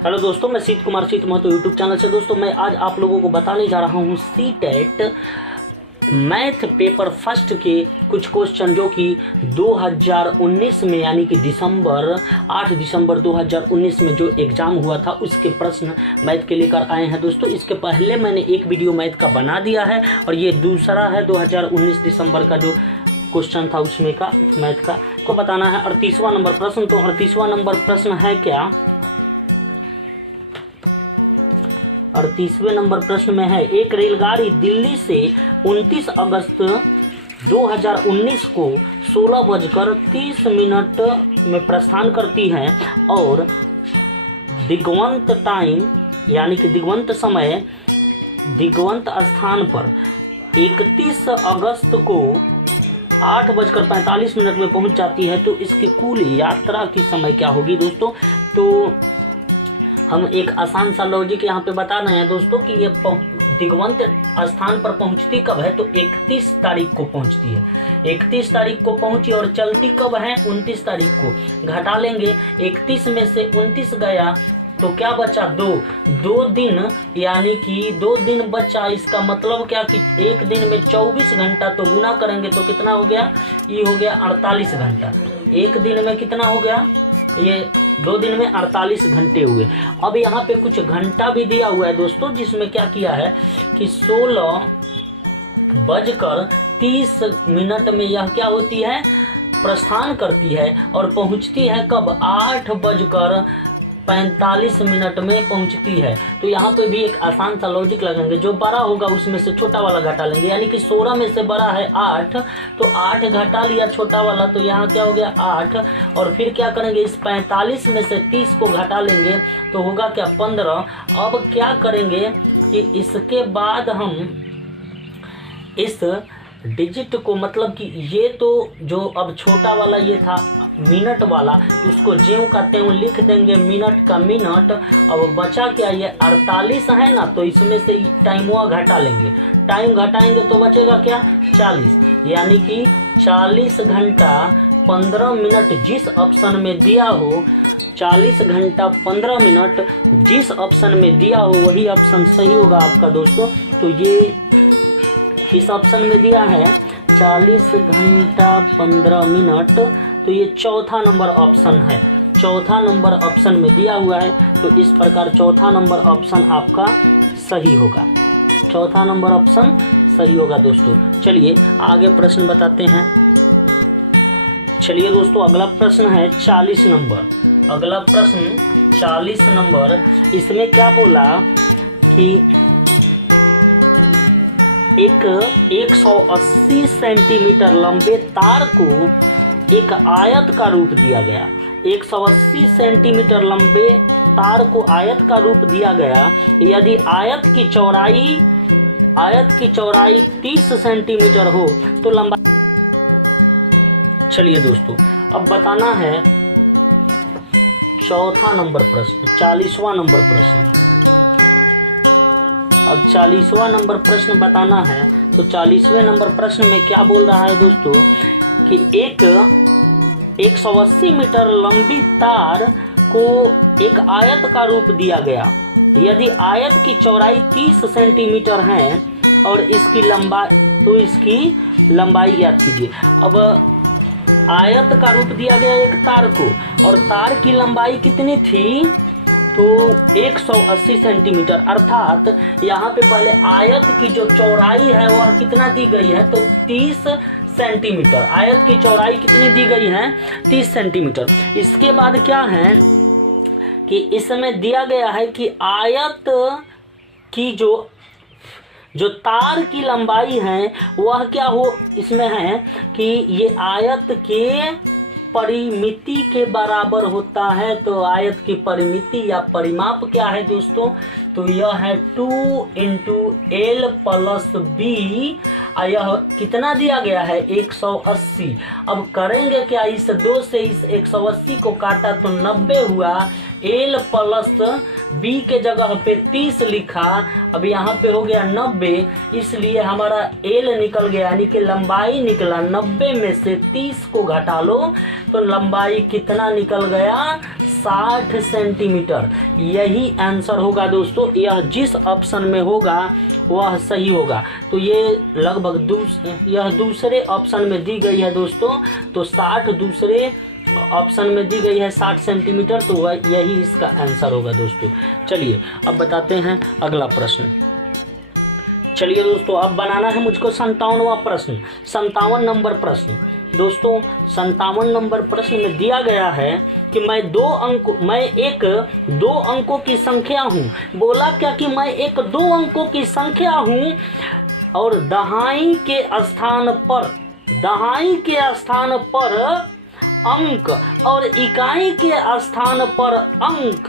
Hello दोस्तों, मैं सीत कुमार सीत महतो यूट्यूब चैनल से। दोस्तों मैं आज आप लोगों को बताने जा रहा हूँ सीटेट मैथ पेपर फर्स्ट के कुछ क्वेश्चन जो कि 2019 में यानी कि 8 दिसंबर 2019 में जो एग्ज़ाम हुआ था उसके प्रश्न मैथ के लेकर आए हैं। दोस्तों इसके पहले मैंने एक वीडियो मैथ का बना दिया है और ये दूसरा है 2019 दिसंबर का जो क्वेश्चन था उसमें का मैथ का को बताना है 38वां नंबर प्रश्न। तो 38वां नंबर प्रश्न है क्या, 38वें नंबर प्रश्न में है, एक रेलगाड़ी दिल्ली से 29 अगस्त 2019 को 16:30 में प्रस्थान करती है और दिग्वंत टाइम यानी कि दिग्वंत समय दिग्वंत स्थान पर 31 अगस्त को 8:45 में पहुंच जाती है। तो इसकी कुल यात्रा की समय क्या होगी दोस्तों? तो हम एक आसान सा लॉजिक यहाँ पे बता रहे हैं दोस्तों कि ये दिग्वंत स्थान पर पहुँचती कब है, तो 31 तारीख को पहुँचती है। 31 तारीख को पहुँची और चलती कब है, 29 तारीख को। घटा लेंगे, 31 में से 29 गया तो क्या बचा, 2 दिन, यानी कि 2 दिन बचा। इसका मतलब क्या कि एक दिन में 24 घंटा, तो गुना करेंगे तो कितना हो गया, ये हो गया 48 घंटा। एक दिन में कितना हो गया, ये 2 दिन में 48 घंटे हुए। अब यहाँ पे कुछ घंटा भी दिया हुआ है दोस्तों, जिसमें क्या किया है कि 16:30 में यह क्या होती है, प्रस्थान करती है और पहुँचती है कब, 8:45 में पहुंचती है। तो यहाँ पे भी एक आसान सा लॉजिक लगाएंगे, जो बड़ा होगा उसमें से छोटा वाला घटा लेंगे, यानी कि 16 में से बड़ा है 8, तो 8 घटा लिया छोटा वाला, तो यहाँ क्या हो गया 8। और फिर क्या करेंगे, इस 45 में से 30 को घटा लेंगे तो होगा क्या, 15। अब क्या करेंगे कि इसके बाद हम इस डिजिट को, मतलब कि ये तो जो अब छोटा वाला ये था मिनट वाला, उसको ज्यों का त्यों लिख देंगे, मिनट का मिनट। अब बचा क्या, ये 48 है ना, तो इसमें से टाइम घटा लेंगे, टाइम घटाएंगे तो बचेगा क्या, 40, यानी कि 40 घंटा 15 मिनट जिस ऑप्शन में दिया हो, 40 घंटा 15 मिनट जिस ऑप्शन में दिया हो वही ऑप्शन सही होगा आपका दोस्तों। तो ये किस ऑप्शन में दिया है, 40 घंटा 15 मिनट, तो ये चौथा नंबर ऑप्शन है, चौथा नंबर ऑप्शन में दिया हुआ है। तो इस प्रकार चौथा नंबर ऑप्शन आपका सही होगा, चौथा नंबर ऑप्शन सही होगा दोस्तों। चलिए आगे प्रश्न बताते हैं। चलिए दोस्तों अगला प्रश्न है 40 नंबर। अगला प्रश्न 40 नंबर, इसमें क्या बोला कि एक 180 सेंटीमीटर लंबे तार को एक आयत का रूप दिया गया। 180 सेंटीमीटर लंबे तार को आयत का रूप दिया गया। यदि आयत की चौड़ाई 30 सेंटीमीटर हो तो लंबाई। चलिए दोस्तों अब बताना है चौथा नंबर प्रश्न, 40वां नंबर प्रश्न। अब 40वां नंबर प्रश्न बताना है। तो 40वें नंबर प्रश्न में क्या बोल रहा है दोस्तों कि एक 180 मीटर लंबी तार को एक आयत का रूप दिया गया। यदि आयत की चौड़ाई 30 सेंटीमीटर है और इसकी लंबाई, तो इसकी लंबाई ज्ञात कीजिए। अब आयत का रूप दिया गया एक तार को और तार की लंबाई कितनी थी, तो 180 सेंटीमीटर, अर्थात यहाँ पे पहले आयत की जो चौड़ाई है वह कितना दी गई है, तो 30 सेंटीमीटर। आयत की चौड़ाई कितनी दी गई है, 30 सेंटीमीटर। इसके बाद क्या है कि इसमें दिया गया है कि आयत की जो तार की लंबाई है वह क्या हो, इसमें है कि ये आयत के परिमिति के बराबर होता है। तो आयत की परिमिति या परिमाप क्या है दोस्तों, तो यह है 2 × L + B। यह कितना दिया गया है, 180। अब करेंगे क्या, इस 2 से इस 180 को काटा तो 90 हुआ, L + बी के जगह पे 30 लिखा, अब यहाँ पे हो गया 90, इसलिए हमारा एल निकल गया, यानी कि लंबाई निकला 90 में से 30 को घटा लो तो लंबाई कितना निकल गया 60 सेंटीमीटर। यही आंसर होगा दोस्तों, यह जिस ऑप्शन में होगा वह सही होगा। तो ये लगभग यह दूसरे ऑप्शन में दी गई है दोस्तों, तो 60 दूसरे ऑप्शन में दी गई है 60 सेंटीमीटर, तो वह यही इसका आंसर होगा दोस्तों। चलिए अब बताते हैं अगला प्रश्न। चलिए दोस्तों अब बनाना है मुझको 57वां प्रश्न, 57 नंबर प्रश्न। दोस्तों 57 नंबर प्रश्न में दिया गया है कि मैं एक 2 अंकों की संख्या हूँ। बोला क्या कि मैं एक 2 अंकों की संख्या हूँ और दहाई के स्थान पर अंक और इकाई के स्थान पर अंक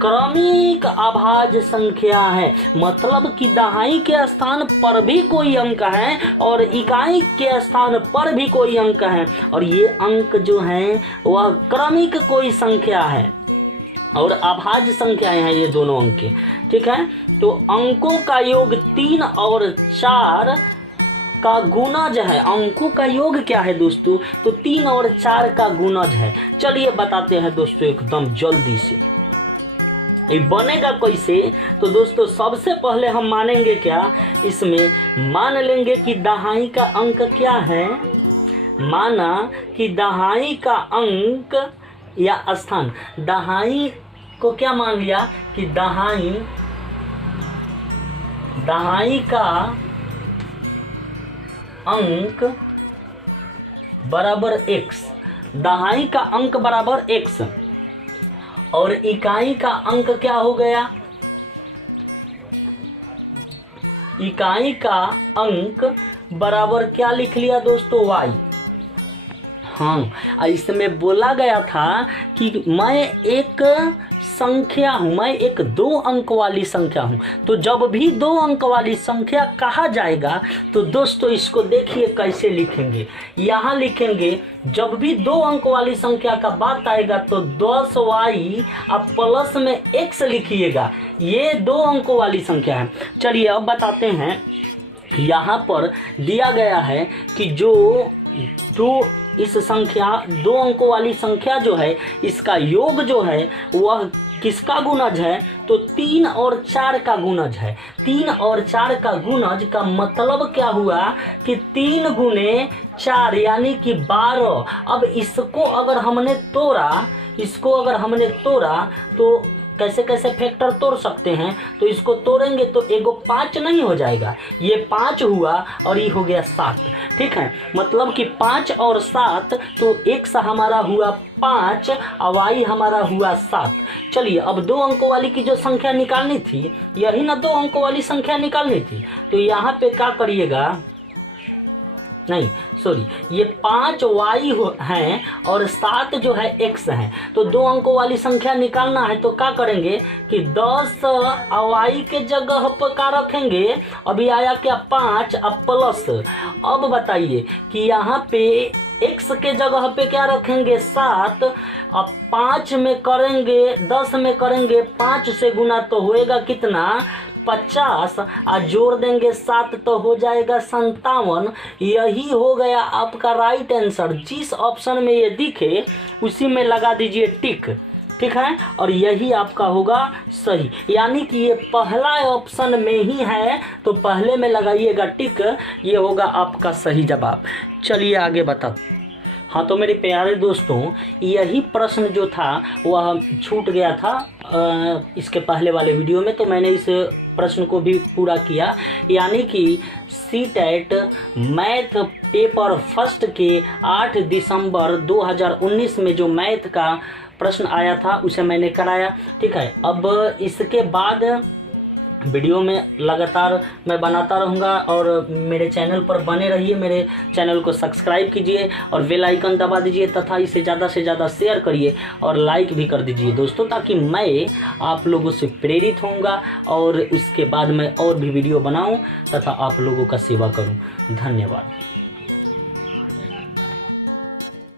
क्रमिक अभाज्य संख्या है। मतलब कि दहाई के स्थान पर भी कोई अंक है और इकाई के स्थान पर भी कोई अंक है, और ये अंक जो हैं वह क्रमिक कोई संख्या है और अभाज्य संख्याएं हैं ये दोनों अंक। ठीक है, तो अंकों का योग 3 और 4 का गुणज है। अंकों का योग क्या है दोस्तों? तो 3 और 4 का गुणज है। चलिए बताते हैं दोस्तों एकदम जल्दी से ये बनेगा कैसे। तो दोस्तों सबसे पहले हम मानेंगे क्या, इसमें मान लेंगे कि दहाई का अंक क्या है। माना कि दहाई का अंक या स्थान, दहाई को क्या मान लिया कि दहाई का अंक बराबर x, दहाई का अंक बराबर x और इकाई का अंक क्या हो गया, इकाई का अंक बराबर क्या लिख लिया दोस्तों y। हाँ, इसमें बोला गया था कि मैं एक संख्या हूँ, मैं एक 2 अंक वाली संख्या हूँ। तो जब भी 2 अंक वाली संख्या कहा जाएगा तो दोस्तों इसको देखिए कैसे लिखेंगे। यहाँ लिखेंगे जब भी 2 अंक वाली संख्या का बात आएगा तो 10y अब प्लस में x लिखिएगा। ये 2 अंकों वाली संख्या है। चलिए अब बताते हैं, यहाँ पर दिया गया है कि जो इस संख्या 2 अंकों वाली संख्या जो है इसका योग जो है वह किसका गुणज है, तो 3 और 4 का गुणज है। 3 और 4 का गुणज का मतलब क्या हुआ कि 3 गुने 4 यानी कि 12। अब इसको अगर हमने तोड़ा तो कैसे कैसे फैक्टर तोड़ सकते हैं, तो इसको तोड़ेंगे तो एगो 5 नहीं हो जाएगा, ये 5 हुआ और ये हो गया 7। ठीक है, मतलब कि 5 और 7 तो x हमारा हुआ 5 और y हमारा हुआ 7। चलिए अब 2 अंकों वाली की जो संख्या निकालनी थी, यही ना 2 अंकों वाली संख्या निकालनी थी, तो यहाँ पे क्या करिएगा, नहीं सॉरी, ये 5y हैं और 7 जो है x है। तो 2 अंकों वाली संख्या निकालना है तो क्या करेंगे कि 10 y के जगह पर क्या रखेंगे, अभी आया क्या 5 अब प्लस। अब बताइए कि यहाँ पे x के जगह पे क्या रखेंगे 7, अब 5 में करेंगे 10 में करेंगे 5 से गुना तो होएगा कितना 50, और जोड़ देंगे 7 तो हो जाएगा 57। यही हो गया आपका राइट आंसर। जिस ऑप्शन में ये दिखे उसी में लगा दीजिए टिक। ठीक है, और यही आपका होगा सही, यानी कि ये पहला ऑप्शन में ही है तो पहले में लगाइएगा टिक, ये होगा आपका सही जवाब। चलिए आगे बता। हाँ तो मेरे प्यारे दोस्तों, यही प्रश्न जो था वह छूट गया था इसके पहले वाले वीडियो में, तो मैंने इस प्रश्न को भी पूरा किया। यानी कि सीटेट मैथ पेपर फर्स्ट के 8 दिसंबर 2019 में जो मैथ का प्रश्न आया था उसे मैंने कराया। ठीक है, अब इसके बाद वीडियो में लगातार मैं बनाता रहूँगा और मेरे चैनल पर बने रहिए। मेरे चैनल को सब्सक्राइब कीजिए और बेल आइकन दबा दीजिए तथा इसे ज़्यादा से ज़्यादा शेयर करिए और लाइक भी कर दीजिए दोस्तों, ताकि मैं आप लोगों से प्रेरित होऊंगा और उसके बाद मैं और भी वीडियो बनाऊं तथा आप लोगों का सेवा करूं। धन्यवाद।